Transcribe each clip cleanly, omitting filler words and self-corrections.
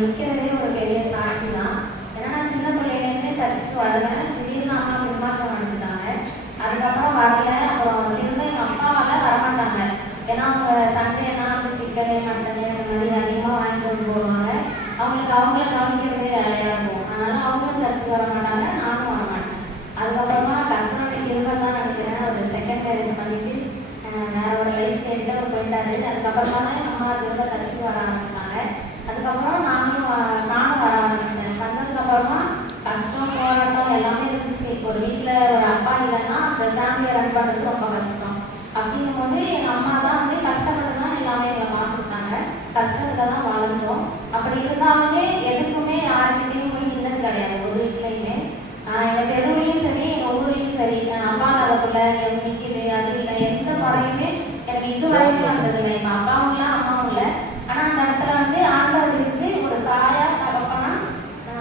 நிற்கிறதே ஒரு பெரிய சாட்சி தான். ஏன்னா நான் சின்ன பிள்ளைலேருந்தே சர்ச்சுக்கு வருவேன். திடீர்னு அம்மா பின்மாற்றம் அடைஞ்சிட்டாங்க. அதுக்கப்புறம் வரல. அப்புறம் திரும்ப எங்கள் அப்பாவால் வரமாட்டாங்க. ஏன்னா அவங்க சண்டேனா சிக்கனு மட்டனு இந்த மாதிரி அதிகமாக வாங்கிட்டு வந்து போடுவாங்க. அவங்கள கவனிக்கிறதே வேலையாக இருக்கும். அதனால அவங்களும் சர்ச்சுக்கு வர மாட்டாங்க, நானும் வர மாட்டேன். அதுக்கப்புறமா கர்த்தருடைய கிருபை தான் நினைக்கிறேன். ஒரு செகண்ட் மேரேஜ் பண்ணிட்டு வேற ஒரு லைஃப் ஸ்டைலில் ஒரு போயிட்டாரு. அதுக்கப்புறமா தான் எங்கள் அம்மா திரும்ப சர்ச்சுக்கு வர ஆரம்பித்தாங்க. அதுக்கப்புறம் நானும் வர ஆரம்பித்தேன். வந்ததுக்கப்புறமா கஷ்டம் போராட்டம் எல்லாமே இருந்துச்சு. ஒரு வீட்டில் ஒரு அப்பா இல்லைன்னா அந்த ஃபேமிலியை ரன் பண்ணுறது ரொம்ப கஷ்டம். அப்படிங்கும்போது எங்கள் அம்மா தான் வந்து கஷ்டப்பட்டு தான் எல்லாமே எங்களை பார்த்துட்டாங்க. கஷ்டத்தில் தான் வளர்ந்தோம். அப்படி இருந்தாலுமே எதுக்குமே யாருக்கிட்டையும் போய் நின்னது கிடையாது. ஒரு வீட்லையுமே எங்கள் தெருவுலையும் சரி எங்கள் ஊர்லேயும் சரி அப்பா இல்லாதக்குள்ள நிற்கிது அது இல்லை எந்த முறையுமே எனக்கு இது வரைக்கும் வந்ததில்லை. எங்கள் அப்பாவும் இல்லை அம்மாவும் இல்லை. ஆனால் அந்த இடத்துல வந்து ஆண்டவர் இருந்து ஒரு தாயா தகப்பனா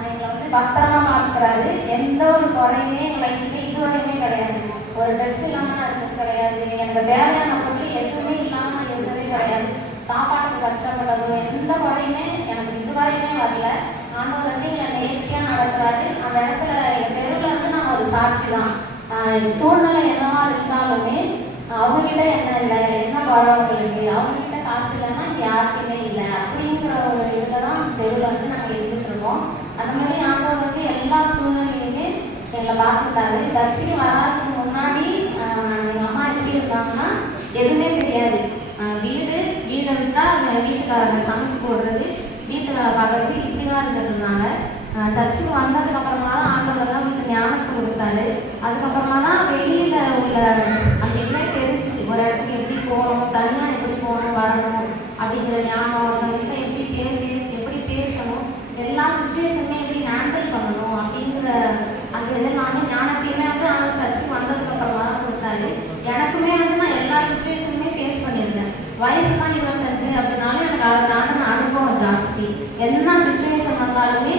எங்களை வந்து பத்திரமா பார்க்குறாரு. எந்த ஒரு குறையுமே எங்கள் லைஃப்ல இதுவரையுமே கிடையாது. ஒரு ட்ரெஸ் இல்லாமல் நான் இருந்தது கிடையாது. எனக்கு தேவையான பொருள் எதுவுமே இல்லாமல் நான் இருந்ததே கிடையாது. சாப்பாட்டுக்கு கஷ்டப்பட்டதும் எந்த குறையுமே எனக்கு இதுவரையுமே வரல. ஆண்டவர் வந்து எங்களை நேர்த்தியாக நடத்துறாரு. அந்த இடத்துல எங்கள் தெருவில் வந்து நான் ஒரு சாட்சி தான். சூழ்நிலை என்னவா இருந்தாலுமே அவங்ககிட்ட என்ன இல்லை, என்ன குழந்தைங்களுக்கு அவங்ககிட்ட காசு இல்லைன்னா யாருக்குமே இல்லை அப்படிங்கிற ஒரு இதில் தான் தெருவில் வந்து நாங்கள் இருந்துட்டு இருக்கோம். அந்த மாதிரி ஆண்டவர் வந்து எல்லா சூழ்நிலையுமே எங்களை பார்த்துட்டாரு. சர்ச்சுக்கு வராதுக்கு முன்னாடி எங்கள் அம்மா எப்படி இருந்தாங்கன்னா எதுவுமே தெரியாது. வீடை விட்டால் வீட்டுக்காரங்க சமைச்சு போடுறது, வீட்டில் பார்க்கறது இப்படி தான் இருந்துட்டு இருந்தாங்க. சர்ச்சுக்கு வந்ததுக்கு அப்புறமா தான் ஆண்டவர்லாம் கொஞ்சம் ஞானத்தை கொடுத்தாரு. அதுக்கப்புறமா தான் வெளியில உள்ள அந்த இதுவே தெரிஞ்சிச்சு. ஒரு இடத்துக்கு எப்படி போகணும், தனியாக எப்படி போகணும் வரணும் அப்படிங்கிற ஞானம், அவங்கள்ட்ட எப்படி பேசணும், எல்லா சுச்சுவேஷனுமே எப்படி ஹேண்டில் பண்ணணும் அப்படிங்கிற அந்த இதெல்லாமே ஞானத்தையுமே வந்து அவங்க சர்ச்சுக்கு வந்ததுக்கு அப்புறமா தான் கொடுத்தாரு. எனக்குமே வந்து நான் எல்லா சுச்சுவேஷனுமே ஃபேஸ் பண்ணியிருந்தேன். வயசு தான் 25 அப்படின்னாலும் எனக்கு அதுக்கான அனுபவம் ஜாஸ்தி. என்ன சுச்சுவேஷன் வந்தாலுமே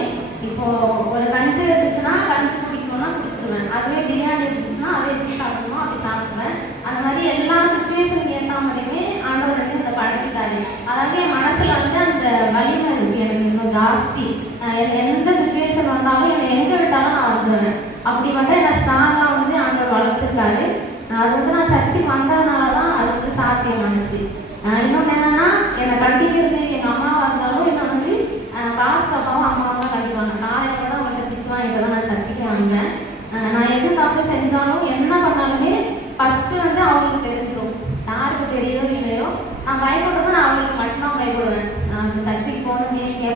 இப்போ ஒரு கஞ்சி இருந்துச்சுன்னா கஞ்சி குடிக்கணும்னா குடிச்சிடுவேன். அதுவே பிரியாணி இருந்துச்சுன்னா அதை எப்படி சாப்பிடணும் அப்படி சாப்பிடுவேன். அந்த மாதிரி எல்லா சுச்சுவேஷனுக்கு ஏற்ற மாதிரியுமே ஆண்டவர் வந்து இந்த பழகிட்டாரு. அதாவது என் மனசுல வந்து அந்த வலிமை இருக்கு எனக்கு இன்னும் ஜாஸ்தி. எந்த சுச்சுவேஷன் வந்தாலும் என்னை எங்கே விட்டாலும் நான் வந்துடுவேன். அப்படி மட்டும் என்னை ஸ்ட்ராங்காக வந்து ஆண்டவர் வளர்த்துருக்காரு. அது வந்து நான் சர்ச்சுக்கு வந்ததுனால தான் அது வந்து சாத்தியமானுச்சு. இன்னொன்று என்னன்னா என்னை கண்டிக்கிறது எங்கள் அம்மாவாக இருந்தாலும் என்ன